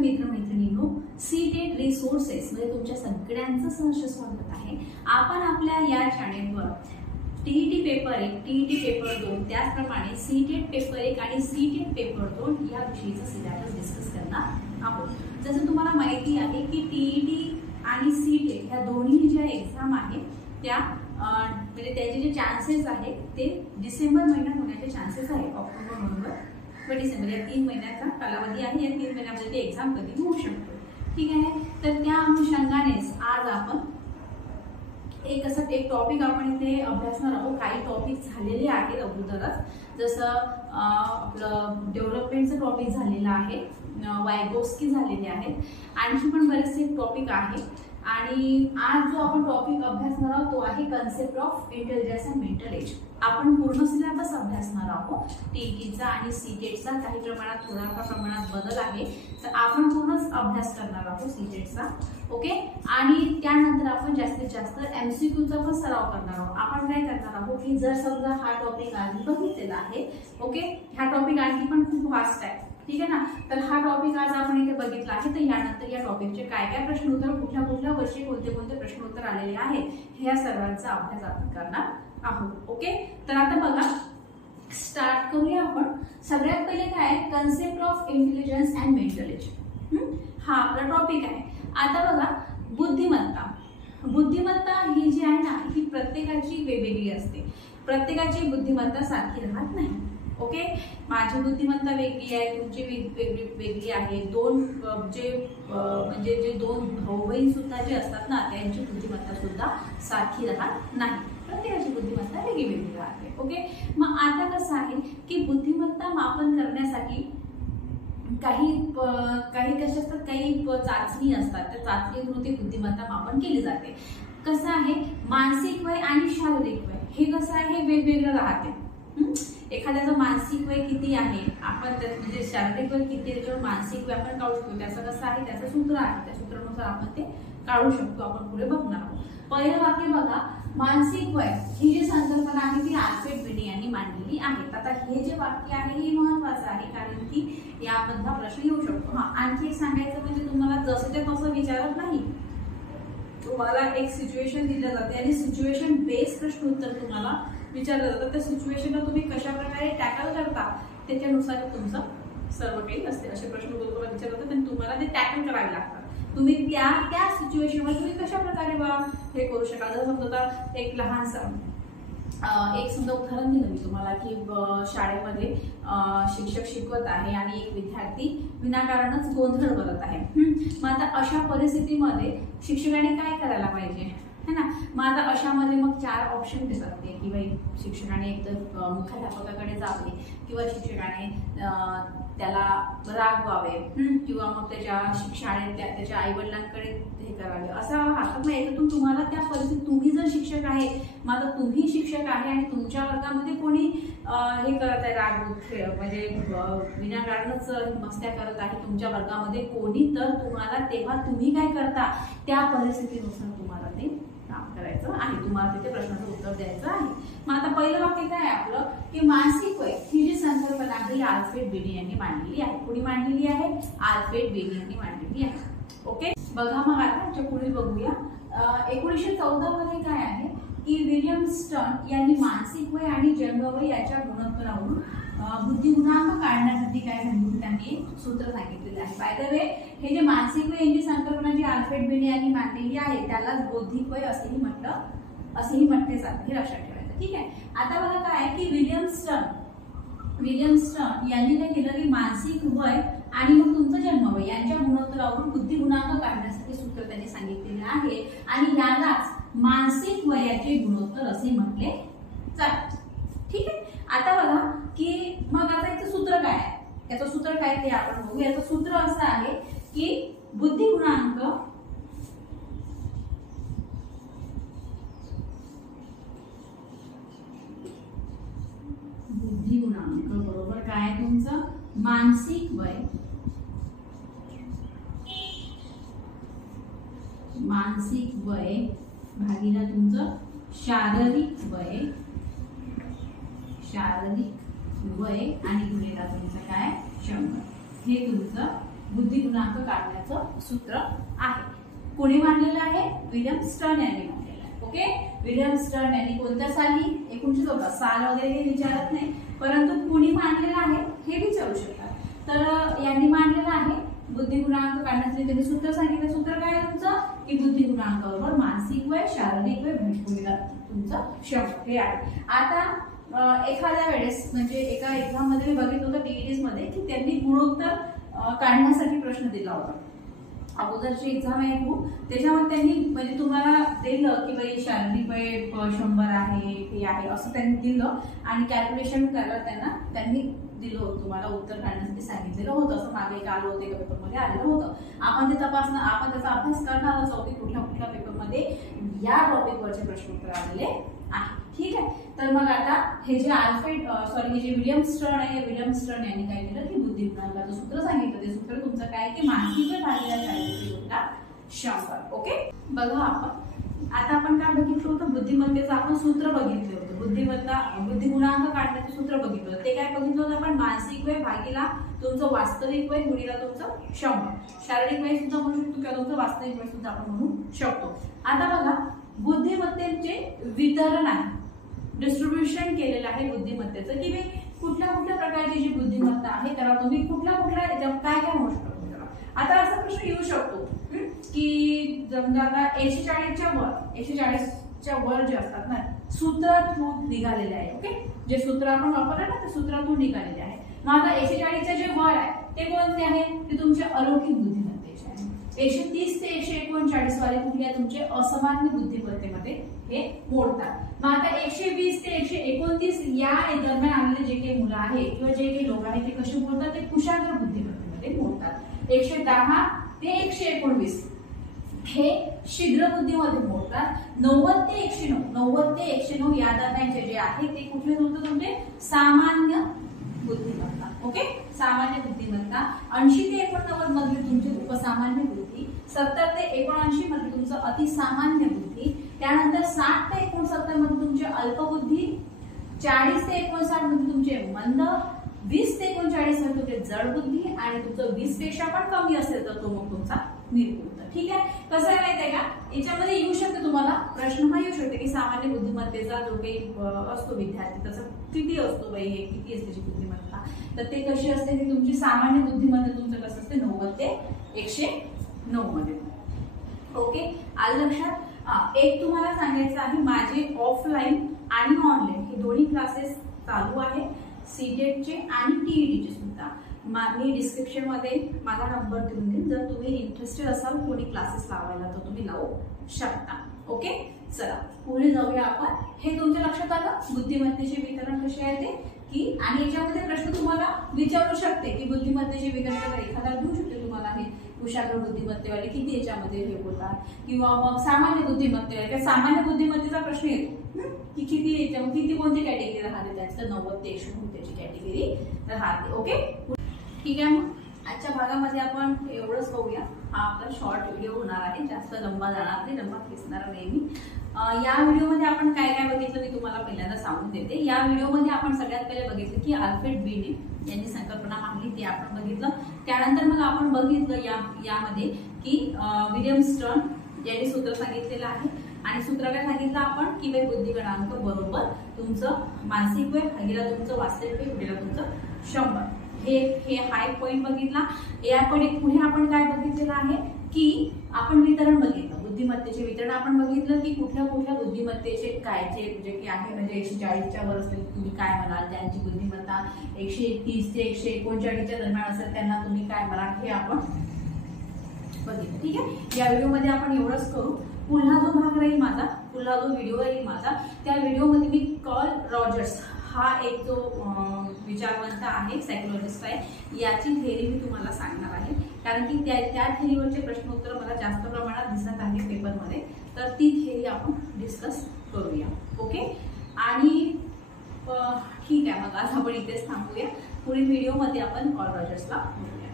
मित्रमैत्रिणींनो, CTET resources मध्ये तुमच्या सगळ्यांचं सहर्ष स्वागत आहे। आपण आपल्या या चॅनेलवर टीईटी पेपर 1, टीईटी पेपर 2, त्याचप्रमाणे सीटेट पेपर 1 आणि सीटेट पेपर 2 या विषयीचा सिलेबस डिस्कस करणार आहोत। जसं तुम्हाला माहिती आहे की टीईटी आणि सीटेट ह्या दोन्ही ज्या एक्झाम आहेत त्या म्हणजे त्याचे जे चान्सेस आहेत ते डिसेंबर महिन्यात होण्याचे चान्सेस आहेत। ऑक्टोबर, नोव्हेंबर व डिसेंबर या 3 महिन्याचा कालावधी आहे। या 3 महिन्यामध्ये ती एक्झाम कधी होऊ शकते, ठीक आहे। तर त्या अनुषंगानेच आज आपण एक टॉपिक आपण इथे अभ्यासणार आहोत। काही टॉपिक झालेले आहेत अगोदरच, जसं आपलं डेव्हलपमेंटचं टॉपिक झालेलं आहे, वायगोस्की झालेले आहेत, आणखी पण बरेचसे टॉपिक आहेत। आणि आज जो आपण टॉपिक अभ्यासणार आहोत तो आहे concept of intelligence and mental age. आपण पूर्ण सिलेबस अभ्यासणार आहोत टीईटीचा आणि सीटेटचा। काही प्रमाणात थोड्याफार प्रमाणात बदल आहे, तर आपण पूर्णच अभ्यास करणार आहोत सीटेटचा, ओके। आणि त्यानंतर आपण जास्तीत जास्त एमसीक्यूचा पण सराव करणार आहोत। आपण काय करणार आहोत की जर समजा हा टॉपिक आधी बघितलेला आहे, ओके, हा टॉपिक आणखी पण खूप वास्ट आहे, ठीक आहे ना। तर हा टॉपिक आज आपण इथे बघितला आहे, तर यानंतर या टॉपिकचे काय काय प्रश्न उत्तर, कुठल्या वर्षी कोणते प्रश्न उत्तर आलेले आहेत, ह्या सर्वांचा अभ्यास आपण करणार आहोत, ओके। तर आता बघा, स्टार्ट करूया आपण। सगळ्यात पहिले काय concept of intelligence and mental age, हा आपला टॉपिक आहे। आता बघा, बुद्धिमत्ता ही जी आहे ना, ही प्रत्येकाची वेगवेगळी असते। प्रत्येकाची बुद्धिमत्ता सारखी राहत नाही, ओके। माझी बुद्धिमत्ता वेगळी आहे, तुमची वेगळी आहे। जे दोन भाऊ बहीण सुद्धा जे असतात ना, त्यांची बुद्धिमत्ता सुद्धा सारखी राहत नाही। प्रत्येकाची बुद्धिमत्ता वेगळी राहते, ओके। मग आता कसं आहे की बुद्धिमत्ता मापन करण्यासाठी काही कशा असतात, काही चाचणी असतात, त्या चाचणीकृती बुद्धिमत्ता मापन केली जाते। कसं आहे, मानसिक वय आणि शारीरिक वय हे कसं आहे वेगवेगळं राहते। एखाद्याचं मानसिक वय किती आहे, आपण म्हणजे शारीरिक वय किती, त्याच्यावर मानसिक वय आपण काढू शकतो। त्याचं कसं आहे, त्याचं सूत्र आहे, त्या सूत्रानुसार आपण ते काढू शकतो। आपण पुढे बघणार आहोत। पहिलं वाक्य बघा, मानसिक वय ही जी संकल्पना आहे ती आल्फ्रेड बिने यांनी मांडलेली आहे। आता हे जे वाक्य आहे हे महत्त्वाचं आहे, कारण की यामधला प्रश्न येऊ शकतो। आणखी एक सांगायचं म्हणजे तुम्हाला जसं ते तसं विचारत नाही, तुम्हाला एक सिच्युएशन दिलं जाते आणि सिच्युएशन बेस्ड प्रश्न उत्तर तुम्हाला विचारलं जातं। त्या सिच्युएशनला तुम्ही कशा प्रकारे टॅकल करता त्याच्यानुसार तुमचं सर्व काही असते। असे प्रश्न तुम्हाला विचारले जातात आणि तुम्हाला ते टॅकल करावे लागतात। तुम्ही त्या सिच्युएशनवर तुम्ही कशा प्रकारे हे करू शकाल। जर समजा एक लहानसं समजा उदाहरण दिलं मी तुम्हाला की शाळेमध्ये शिक्षक शिकवत आहे आणि एक विद्यार्थी विनाकारणच गोंधळ करत आहे। मग आता अशा परिस्थितीमध्ये शिक्षकाने काय करायला पाहिजे, है ना। मग आता अशामध्ये मग 4 ऑप्शन देतात ते की बाई शिक्षकाने एकतर मुख्याध्यापकाकडे जावे, किंवा शिक्षकाने त्याला रागवावे, किंवा मग त्याच्या शाळेत त्याच्या आई वडिलांकडे हे करावे, असं राहतात ना। याच्यातून तुम्हाला त्या परिस्थितीत तुम्ही जर शिक्षक आहे, मग आता तुम्ही शिक्षक आहे आणि तुमच्या वर्गामध्ये कोणी हे करत आहे, राग म्हणजे विनाकारणच मस्त्या करत आहे तुमच्या वर्गामध्ये कोणी, तर तुम्हाला तेव्हा तुम्ही काय करता, त्या परिस्थितीनुसार तुम्हाला ते काम करायचं आहे, तुम्हाला तिथे प्रश्नाचं उत्तर द्यायचं आहे। मग आता पहिलं वाक्य काय आहे आपलं की मानसिक वय ही जी संकल्पना आहे ही आल्फ्रेड बिने यांनी मांडलेली आहे। कोणी मांडलेली आहे, आल्फ्रेड बिने यांनी मांडलेली आहे, ओके। बघा मग आता पुढे बघूया। 1914 मध्ये काय आहे की विलियम स्टर्न यांनी मानसिक वय आणि जन्मवय याच्या गुणोत्तरावरून बुद्धिगुणांक काढण्यासाठी काय सांगितलं, त्यांनी एक सूत्र सांगितलेलं आहे। बाय द वे, हे जे मानसिक वय यांची संकल्पना जी आल्फ्रेड बिने यांनी मांडलेली आहे त्यालाच बौद्धिक वय असेही म्हटले जाते, हे लक्षात ठेवायचं, ठीक आहे। आता बघा काय की विलियम स्टर्न यांनी काय केलं की मानसिक वय आणि मग तुमचं जन्मवय यांच्या गुणोत्तरावरून बुद्धिगुणांक काढण्यासाठी सूत्र त्यांनी सांगितलेलं आहे, आणि यालाच मानसिक वयाचे गुणोत्तर असे म्हटले जाते, ठीक आहे। आता बघा की मग आता याचं सूत्र काय आहे, याचं सूत्र काय ते आपण बघू। याचं सूत्र असं आहे की बुद्धिगुणांक बरोबर काय आहे तुमचं मानसिक वय भागीला तुमचं शारीरिक वय आणि गुणिला तुमचं काय 100, हे तुमचं बुद्धी गुणांक काढण्याचं सूत्र आहे. कोणी मांडलेलं आहे? विल्यम स्टर्न यांनी मांडलेलं आहे. ओके, विल्यम स्टर्न यांनी कोणत्या साली? 1914. साल वगैरे हे विचारत नाही, परंतु कुणी मांडलेलं आहे हे विचारू शकतात. तर यांनी मांडलेलं आहे बुद्धी गुणांक काढण्यासाठी. त्यांनी सूत्र सांगितलं. सूत्र काय आहे तुमचं? की बुद्धी गुणांक बरोबर मानसिक वय, शारीरिक वय गुणिले तुमचं 100 हे आहे. आता एखाद्या वेळेस म्हणजे एका एक्झाम मध्ये मी बघितलं होतं टीईटीज मध्ये की त्यांनी गुणोत्तर काढण्यासाठी प्रश्न दिला होता. अगोदरची एक्झाम आहे खूप, त्याच्यामध्ये त्यांनी म्हणजे तुम्हाला दिलं की बाई शारीरिक वय 100 आहे हे आहे असं त्यांनी दिलं आणि कॅल्क्युलेशन करायला त्यांनी दिलं होतं. तुम्हाला उत्तर काढण्यासाठी सांगितलेलं होतं. असं मागे एक आलं होतं, एका पेपरमध्ये आलेलं होतं. आपण ते तपासणार, आपण त्याचा अभ्यास करणारच आहोत की कुठल्या कुठल्या पेपरमध्ये या टॉपिकवरचे प्रश्न उत्तर आलेले आहे. ठीक आहे. तर मग आता हे जे हे जे विल्यम स्टर्न आहे, विल्यम स्टर्न यांनी काय केलं की बुद्धी गुणांकाचं सूत्र सांगितलं. ते सूत्र तुमचं काय की मानसिक वय भागिले शारीरिक वय 100. ओके, बघा आता आपण काय बघितलं होतं? बुद्धिमत्तेचं आपण सूत्र बघितलं होतं. बुद्धी गुणांक काढण्याचं सूत्र बघितलं होतं. ते काय बघितलं होतं आपण? मानसिक वय भागिला तुमचं वास्तविक वय गुणिला तुमचं 100. शारीरिक वय सुद्धा म्हणू शकतो किंवा तुमचं वास्तविक वय सुद्धा आपण म्हणू शकतो. आता बघा बुद्धिमत्तेचे वितरण आहे, डिस्ट्रीब्युशन केलेलं आहे बुद्धिमत्तेचं की कुठल्या कुठल्या प्रकारची जी बुद्धिमत्ता आहे त्याला तुम्ही कुठल्या काय काय म्हणू शकतो. आता असा प्रश्न येऊ शकतो की समजा आता 140च्या वर जे असतात ना सूत्रातून निघालेले आहे. ओके, जे सूत्र आपण वापरलं ना ते सूत्रातून निघालेले आहे. मग आता 140चे जे वर आहे ते कोणते आहे? ते तुमचे अलौकिक बुद्धिमत्तेचे आहे. 130 ते 139 वाले कुठले आहे? तुमचे असामान्य बुद्धिमत्तेमध्ये हे मोडतात. मग आता 120 ते 129 या दरम्यान आलेले जे काही मुलं आहेत किंवा जे काही लोक आहेत ते कसे मोडतात? ते कुशाग्र बुद्धिमत्तेमध्ये मोडतात. 110 ते 119 हे शीघ्र बुद्धीमध्ये मोडतात. 90 ते 109 या दरम्यानचे जे आहे ते कुठले होतं? तुमचे सामान्य बुद्धिमत्ता. ओके, सामान्य बुद्धिमत्ता. 80 ते 89 मध्ये तुमचे उपसामान्य बुद्धी. 70 ते 79 मध्ये तुमचं अतिसामान्य बुद्धी. त्यानंतर 60 ते 69 मध्ये तुमचे अल्पबुद्धी. 40 ते 59 मध्ये तुमचे मंद. 20 ते 39 मध्ये तुमचे जड बुद्धी आणि तुमचं 20 पेक्षा पण कमी असेल तर तो मग तुमचा निर्बुद्ध. ठीक आहे, कसं आहे माहिती आहे का? याच्यामध्ये येऊ शकते तुम्हाला प्रश्न हा येऊ शकते की सामान्य बुद्धिमत्तेचा जो काही असतो विद्यार्थी त्याचा किती असतो बाई, हे किती असते त्याची बुद्धिमत्ता, तर ते कशी असते की तुमची सामान्य बुद्धिमत्ता तुमचं कसं असते 90 ते 109 मध्ये. ओके, आलं लक्षात? एक तुम्हाला सांगायचं आहे माझे ऑफलाईन आणि ऑनलाईन हे दोन्ही क्लासेस चालू आहे, सीटेटचे आणि टीईटीचे सुद्धा. मी डिस्क्रिप्शन मध्ये माझा नंबर देऊन देईन. जर तुम्ही इंटरेस्टेड असाल कोणी क्लासेस लावायला तर तुम्ही लावू शकता. ओके, चला पुढे जाऊया आपण. हे तुमच्या लक्षात आलं बुद्धिमत्तेचे वितरण कसे आहे ते की, आणि याच्यामध्ये प्रश्न तुम्हाला विचारू शकते की बुद्धिमत्तेचे वितरण एखादा देऊ शकते तुम्हाला हे कुशाग्र बुद्धिमत्तेवाले किती याच्यामध्ये हे होतात किंवा मग सामान्य बुद्धिमत्तेवाले. सामान्य बुद्धिमत्तेचा प्रश्न येतो की किती कोणती कॅटेगरी राहते त्याचं 90 ते 109 त्याची कॅटेगरी राहते. ओके, ठीक आहे. मग आजच्या भागामध्ये आपण एवढंच बघूया. हा आपला शॉर्ट व्हिडिओ होणार आहे, जास्त लंबा जाणार नाही, लंबा खेचणार नाही मी. या व्हिडिओमध्ये आपण काय काय बघितलं मी तुम्हाला पहिल्यांदा सांगून देते. या व्हिडिओमध्ये आपण सगळ्यात पहिले बघितलं की अल्फ्रेड बीने यांनी संकल्पना मांडली, ते आपण बघितलं. त्यानंतर मग आपण बघितलं यामध्ये की विल्यम स्टर्न यांनी सूत्र सांगितलेलं आहे आणि सूत्र काय सांगितलं आपण की बुद्धी गुणांक बरोबर तुमचं मानसिक वय भागिला तुमचं वास्तविक वय गुणिले तुमचं 100. हे हाय पॉइंट बघितला. पुढे आपण काय बघितलेलं आहे की आपण वितरण बघितलं, बुद्धिमत्तेचे वितरण आपण बघितलं की कुठल्या कुठल्या बुद्धिमत्तेचे कायचे जे की आहे म्हणजे 140च्या वर असेल तुम्ही काय म्हणाल त्यांची बुद्धिमत्ता, 130 ते 139च्या दरम्यान असेल त्यांना तुम्ही काय म्हणाल हे आपण बघितलं. ठीक आहे, या व्हिडिओमध्ये आपण एवढंच करू. पुन्हा जो भाग राहील माझा, पुन्हा जो व्हिडिओ राहील माझा, त्या व्हिडिओमध्ये मी कार्ल रॉजर्स हा एक जो विचारवंत आहे, सायकोलॉजिस्ट आहे, याची थेअरी मी तुम्हाला सांगणार आहे. कारण की त्या थेअरीवरचे प्रश्न उत्तर मला जास्त प्रमाणात दिसत आहे पेपरमध्ये, तर ती थेअरी आपण डिस्कस करूया. ओके, आणि ठीक आहे, मग आज आपण इथेच थांबूया. पुढील व्हिडिओमध्ये आपण कार्ल रॉजर्सला बघूया.